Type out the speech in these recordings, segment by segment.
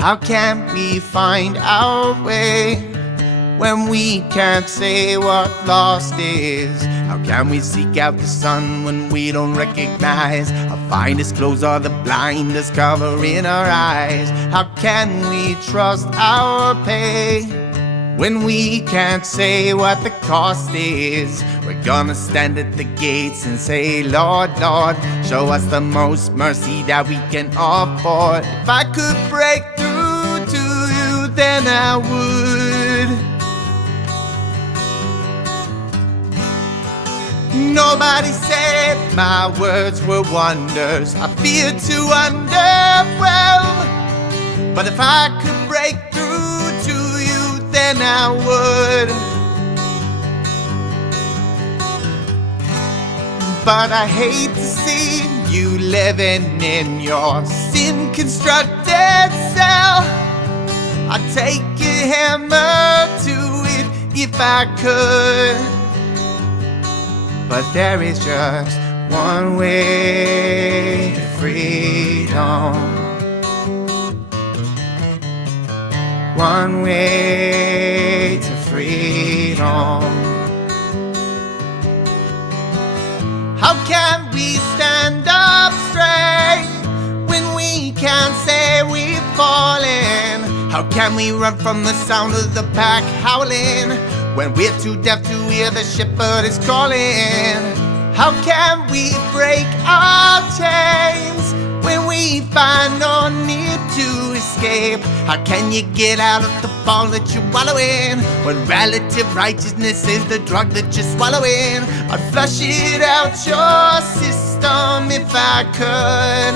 How can we find our way when we can't say what lost is? How can we seek out the sun when we don't recognize our finest clothes are the blindest covering our eyes? How can we trust our pay when we can't say what the cost is? We're gonna stand at the gates and say, Lord, Lord, show us the most mercy that we can afford. If I could break through to you, then I would. Nobody said my words were wonders. I fear to underwhelm. But if I could break through to you, then I would. But I hate to see you living in your sin-constructed cell. I'd take a hammer to it if I could. But there is just one way to freedom. One way to freedom. How can we stand up straight when we can't say we've fallen? How can we run from the sound of the pack howling when we're too deaf to hear the shepherd is calling? How can we break our chains when we find no need to escape? How can you get out of the fall that you're wallowing when relative righteousness is the drug that you're swallowing? I'd flush it out your system if I could.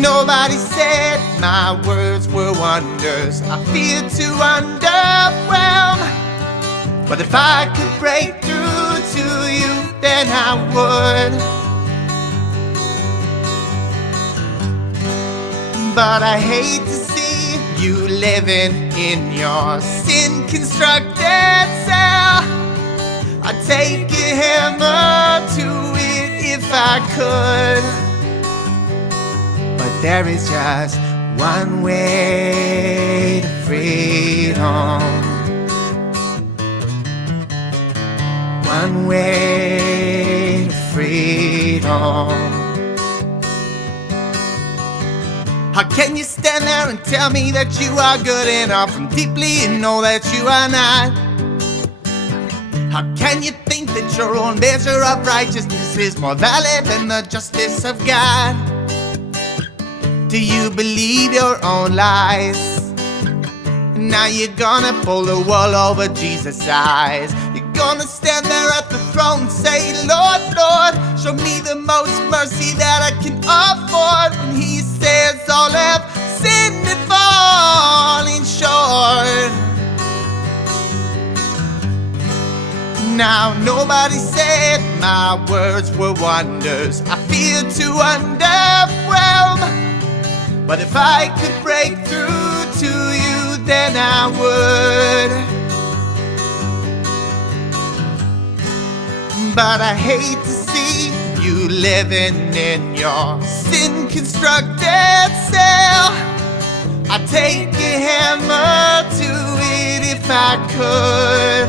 Nobody said my words were wonders. I fear to underwhelm. But if I could break through to you, then I would. But I hate to see you living in your sin-constructed cell. I'd take a hammer to it if I could. But there is just one way to freedom. One way to freedom. How can you stand there and tell me that you are good enough and deeply know that you are not? How can you think that your own measure of righteousness is more valid than the justice of God? Do you believe your own lies? Now you're gonna pull the wool over Jesus' eyes. You're gonna stand there at the throne and say, Lord, Lord, show me the most mercy that I can afford. And he says, all have sinned and falling short. Now nobody said my words were wonders. I fear to underwhelm. But if I could break through to you, then I would. But I hate to see you living in your sin-constructed cell. I'd take a hammer to it if I could.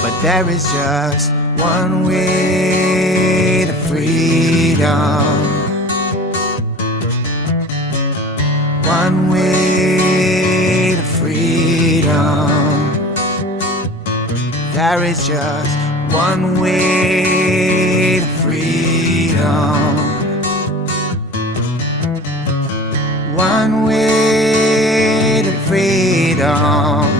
But there is just one way to freedom. One way to freedom. There is just one way to freedom. One way to freedom.